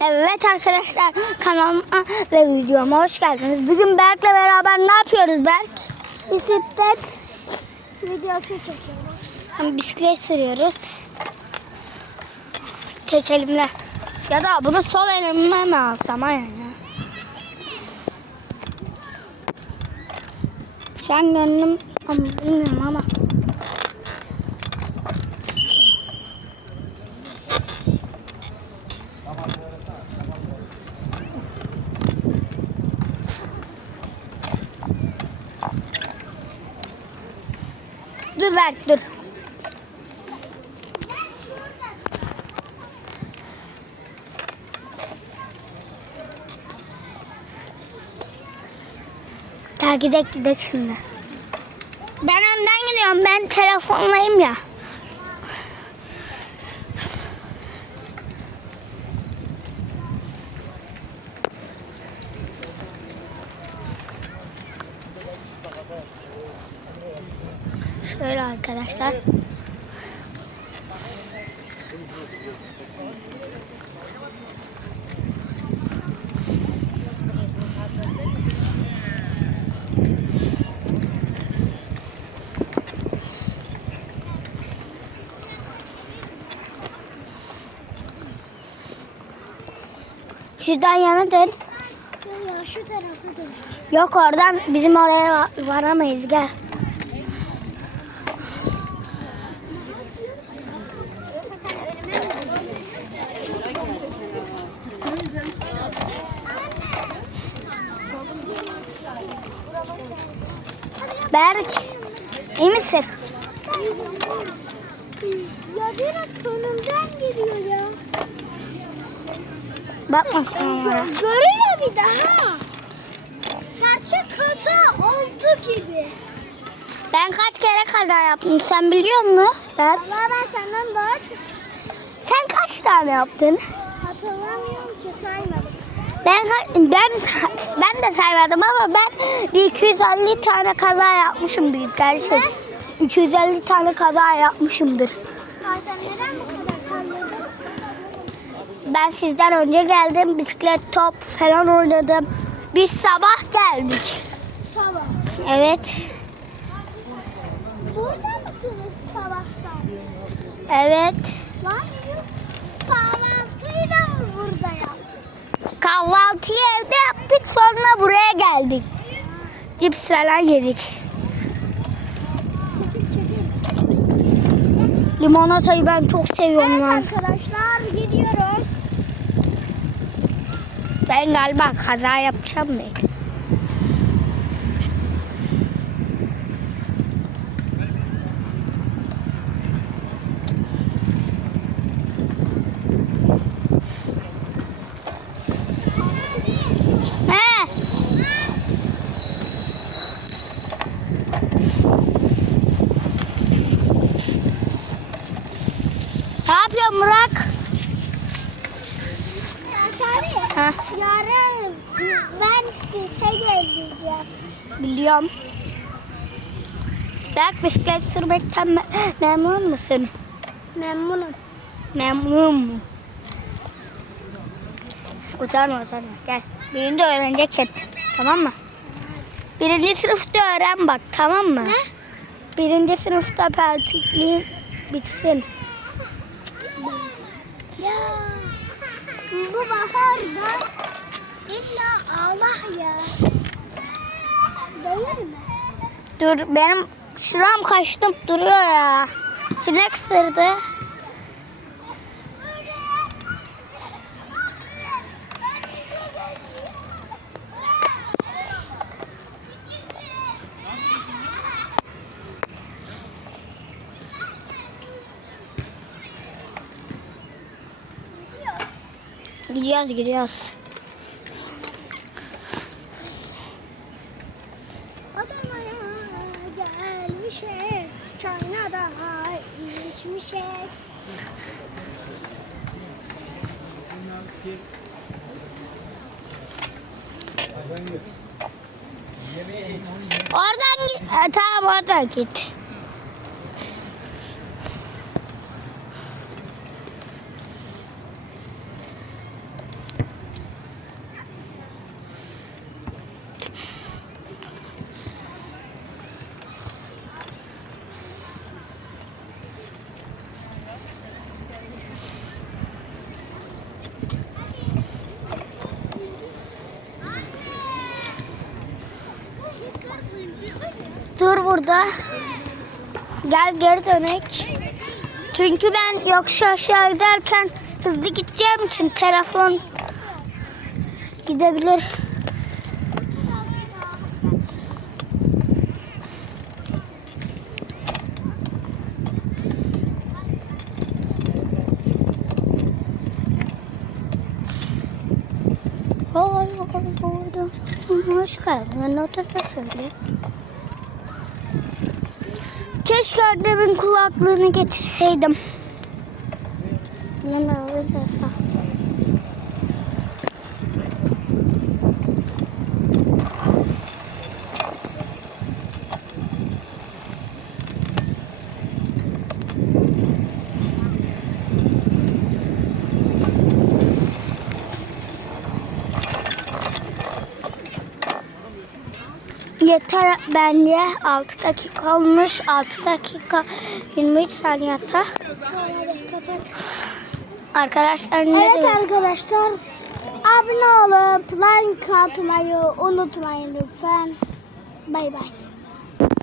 Evet arkadaşlar kanalıma ve videoma hoş geldiniz. Bugün Berk'le beraber ne yapıyoruz Berk? Bisiklet videosu çekiyoruz. Bisiklet sürüyoruz. Tek elimle. Ya da bunu sol elimle mi alsam aynen ya. Şu an gönlüm bilmiyorum ama. Dur Berk dur. Gel gidek gidek şimdi. Ben önden gidiyorum. Ben telefonlayım ya. Şöyle arkadaşlar. Şuradan yana dön. Şu tarafa dön. Yok oradan bizim oraya va- varamayız gel. Berk, iyi misin? Ya direkt önümden geliyor ya. Bakma sen. Görüyor bir daha. Gerçek kaza oldu gibi. Ben kaç kere kaza yaptım sen biliyor musun? Ben. Valla ben senden daha çok Sen kaç tane yaptın? hatırlamıyorum ki saymadım. Ben ben ben de saymadım ama ben bir 250 tane kaza yapmışım büyük gerçekten. 250 tane kaza yapmışımdır. Ay sen neden bu kadar terledin? Ben sizden önce geldim. Bisiklet, top falan oynadım. Biz sabah geldik. Sabah. Evet. Burada mısınız sabahtan? Evet. Lan yok. Kahvaltıyı da mı burada? Kahvaltıyı evde yaptık sonra buraya geldik. Cips falan yedik. Limonatayı ben çok seviyorum Evet lan. arkadaşlar gidiyoruz. Ben galiba kaza yapacağım ben. Burak? Sari, Ha, yarın ben size geleceğim. biliyorum. Berk bisiklet sürmekten me- memnun musun? Memnunum. Memnun mu? Utanma utanma gel. Birinci öğreneceksin. Tamam mı? Birinci sınıfta öğren bak tamam mı? Ne? Birinci sınıfta pertikliğin bitsin. Ya bu baharda illa Allah ya. Değil mi? Dur benim şuram kaşınıp duruyor ya. Sinek ısırdı. Gidiyoruz gidiyoruz. Adana'ya gelmişek, çayına da içmişek. Oradan git. Ha, tamam oradan git. Burada. Gel geri dönek. Çünkü ben yokuş aşağı giderken hızlı gideceğim için telefon gidebilir. Hoş geldin. Notata söyle. Keşke annemin kulaklığını getirseydim. Ne mi alacağız? Yeter bence 6 dakika olmuş. 6 dakika 23 saniye hatta. Arkadaşlar ne Evet diyor? arkadaşlar. Abone olup like atmayı unutmayın lütfen. Bay bay.